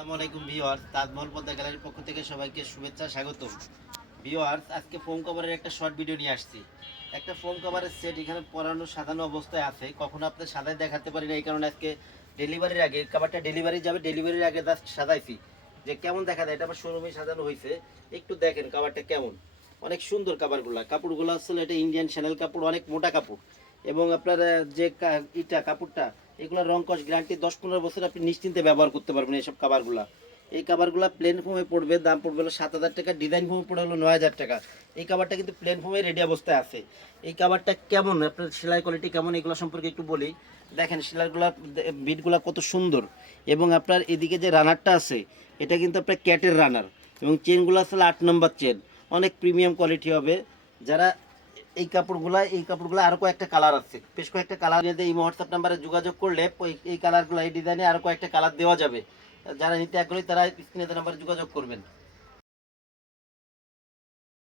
আসসালামু আলাইকুম ভিউয়ার্স, তাজমহল পদ্মা গ্যালারির পক্ষ থেকে সবাইকে শুভেচ্ছা স্বাগতম। ভিউয়ার্স, আজকে ফোম কভারের একটা শর্ট ভিডিও নিয়ে আসছি। একটা ফোম কভারের সেট এখানে পরানো সাজানো অবস্থায় আছে, কখনো আপনার সাজায় দেখাতে পারি না, এই কারণে আজকে ডেলিভারির আগে কভারটা ডেলিভারি যাবে, ডেলিভারির আগে জাস্ট সাজাইছি যে কেমন দেখা যায়। এটা আমার শোরুমে সাজানো হয়েছে, একটু দেখেন কভারটা কেমন। অনেক সুন্দর কাপড়গুলো আসলে এটা ইন্ডিয়ান শ্যানেল কাপড়, অনেক মোটা কাপড়। এবং আপনার যে কাপড়টা, এগুলো রং কস গ্যারান্টি 10-15 বছর আপনি নিশ্চিন্তে ব্যবহার করতে পারবেন এইসব কাভারগুলা। এই কাভারগুলো প্লেন ফোমে পড়বে, দাম পড়বে হলো 7,000 টাকা, ডিজাইন ফোমে পড়ে হলো 9,000 টাকা। এই কাভারটা কিন্তু প্লেন ফোমে রেডি অবস্থায় আছে। এই কাভারটা কেমন, আপনার সেলাই কোয়ালিটি কেমন, এগুলো সম্পর্কে একটু বলি। দেখেন সেলাইগুলো, বিটগুলো কত সুন্দর। এবং আপনার এদিকে যে রানারটা আছে, এটা কিন্তু আপনার ক্যাটের রানার, এবং চেনগুলো আসলে 8 নম্বর চেন, অনেক প্রিমিয়াম কোয়ালিটি হবে। যারা এই কাপড়গুলো আরও কয়েকটা কালার আছে, বেশ কয়েকটা কালার নিয়ে এই হোয়াটসঅ্যাপ নাম্বারে যোগাযোগ করলে এই কালারগুলো, এই ডিজাইনে আরও কয়েকটা কালার দেওয়া যাবে। যারা নিতে আগ্রহী তারা স্ক্রিনে নাম্বারে যোগাযোগ করবেন।